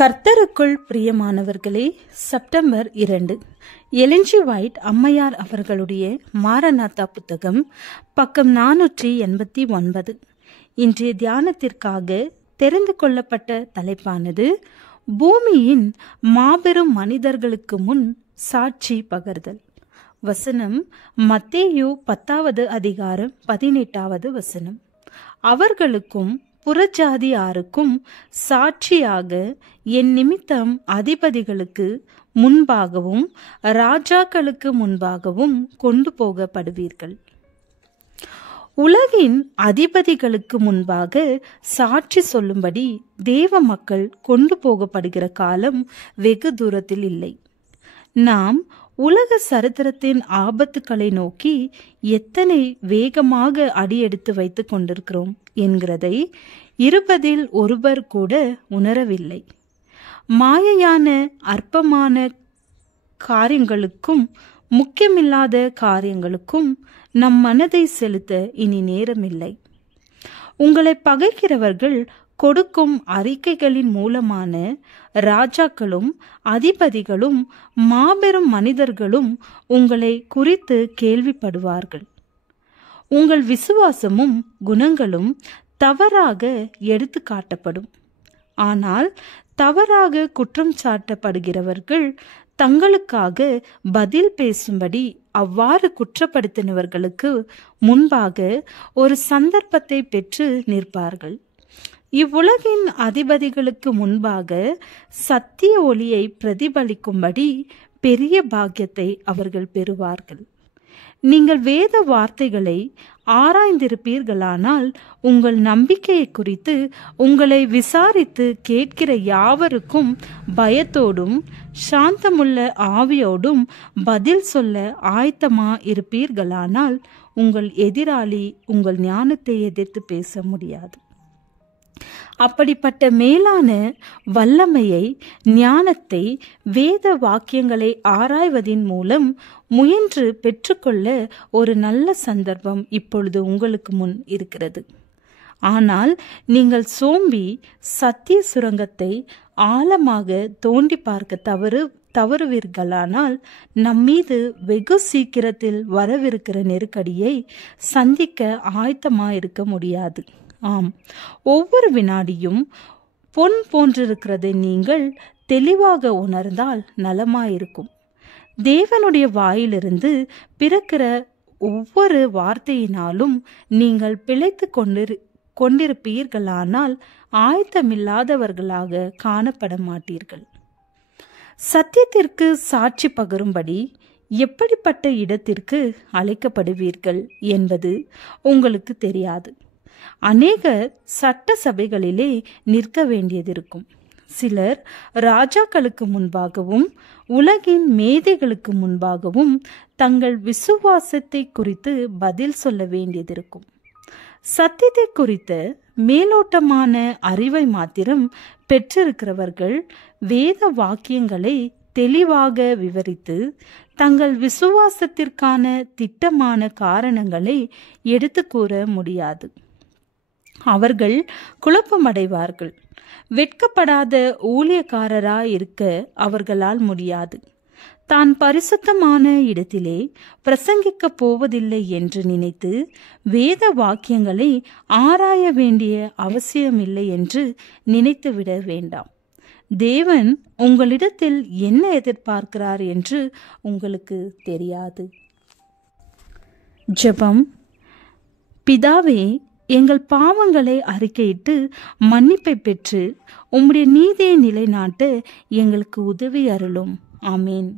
கர்த்தருக்குள் பிரியமானவர்களே, September 2 Elon G white அம்மையார் அவர்களுடைய மாரநாதா புத்தகம், பக்கம் 489. இன்றைய தியானத்திற்காக தெரிந்து கொள்ளப்பட்ட தலைப்பானது பூமியின் மாபெரும் மனிதர்களுக்கு முன் சாட்சி பகர்தல். வசனம் மத்தேயு 10வது அதிகாரம் 18வது வசனம். அவர்களுக்கும் புறஜாதியாருக்கும் சாட்சியாக என் நிமித்தம் அதிபதிகளுக்கு முன்பாகவும் ராஜாக்களுக்கு முன்பாகவும் கொண்டு போகப்படுவீர்கள். உலகின் அதிபதிகளுக்கு முன்பாக சாட்சி சொல்லும்படி தேவ மக்கள் கொண்டு போகப்படுகிற காலம் வெகு தூரத்தில் இல்லை. நாம் உலக சரித்திரத்தின் ஆபத்துக்களை நோக்கி எத்தனை வேகமாக அடியெடுத்து வைத்துக் கொண்டிருக்கிறோம் என்கிறதை இருபதில் ஒருவர் கூட உணரவில்லை. மாயையான அற்பமான காரியங்களுக்கும் முக்கியமில்லாத காரியங்களுக்கும் நம் மனதை செலுத்த இனி நேரமில்லை. உங்களை பகைக்கிறவர்கள் கொடுக்கும் அறிக்கைகளின் மூலமான ராஜாக்களும் அதிபதிகளும் மாபெரும் மனிதர்களும் உங்களை குறித்து கேள்விப்படுவார்கள். உங்கள் விசுவாசமும் குணங்களும் தவறாக எடுத்து காட்டப்படும். ஆனால் தவறாக குற்றம் சாட்டப்படுகிறவர்கள் தங்களுக்காக பதில் பேசும்படி அவ்வாறு குற்றப்படுத்தினவர்களுக்கு முன்பாக ஒரு சந்தர்ப்பத்தை பெற்று நிற்பார்கள். இவ்வுலகின் அதிபதிகளுக்கு முன்பாக சத்திய ஒளியை பிரதிபலிக்கும்படி பெரிய பாக்கியத்தை அவர்கள் பெறுவார்கள். நீங்கள் வேத வார்த்தைகளை ஆராய்ந்திருப்பீர்களானால் உங்கள் நம்பிக்கையை குறித்து உங்களை விசாரித்து கேட்கிற யாவருக்கும் பயத்தோடும் சாந்தமுள்ள ஆவியோடும் பதில் சொல்ல ஆயத்தமா இருப்பீர்களானால் உங்கள் எதிராளி உங்கள் ஞானத்தை எதிர்த்து பேச முடியாது. அப்படிப்பட்ட மேலான வல்லமையை, ஞானத்தை வேத வாக்கியங்களை ஆராய்வதின் மூலம் முயன்று பெற்றுக்கொள்ள ஒரு நல்ல சந்தர்ப்பம் இப்பொழுது உங்களுக்கு முன் இருக்கிறது. ஆனால் நீங்கள் சோம்பி சத்திய சுரங்கத்தை ஆழமாக தோண்டி பார்க்க தவறுவீர்களானால் நம்மீது வெகு சீக்கிரத்தில் வரவிருக்கிற நெருக்கடியை சந்திக்க ஆயத்தமாயிருக்க முடியாது. ஆம், ஒவ்வொரு வினாடியும் பொன் போன்றிருக்கிறதை நீங்கள் தெளிவாக உணர்ந்தால் நலமாயிருக்கும். தேவனுடைய வாயிலிருந்து பிறக்கிற ஒவ்வொரு வார்த்தையினாலும் நீங்கள் பிழைத்து கொண்டிருப்பீர்களானால் ஆயத்தமில்லாதவர்களாக காணப்பட மாட்டீர்கள். சத்தியத்திற்கு சாட்சி பகரும்படி எப்படிப்பட்ட இடத்திற்கு அழைக்கப்படுவீர்கள் என்பது உங்களுக்கு தெரியாது. அநேகர் சட்ட சபைகளிலே நிற்க வேண்டியதிருக்கும். சிலர் ராஜாக்களுக்கு முன்பாகவும் உலகின் மேதைகளுக்கு முன்பாகவும் தங்கள் விசுவாசத்தை குறித்து பதில் சொல்ல வேண்டியதிருக்கும். சத்தியத்தை குறித்த மேலோட்டமான அறிவை மாத்திரம் பெற்றிருக்கிறவர்கள் வேத வாக்கியங்களை தெளிவாக விவரித்து தங்கள் விசுவாசத்திற்கான திட்டமான காரணங்களை எடுத்து கூற முடியாது. அவர்கள் குழப்பமடைவார்கள். வெட்கப்படாத ஊழியக்காரராயிருக்க அவர்களால் முடியாது. தான் பரிசுத்தமான இடத்திலே பிரசங்கிக்க போவதில்லை என்று நினைத்து வேத வாக்கியங்களை ஆராய வேண்டிய அவசியமில்லை என்று நினைத்துவிட வேண்டாம். தேவன் உங்களிடத்தில் என்ன எதிர்பார்க்கிறார் என்று உங்களுக்கு தெரியாது. ஜெபம். பிதாவே, எங்கள் பாவங்களை அறிக்கையிட்டு மன்னிப்பை பெற்று உம்முடைய நீதியை நிலைநாட்ட எங்களுக்கு உதவி அருளும். ஆமேன்.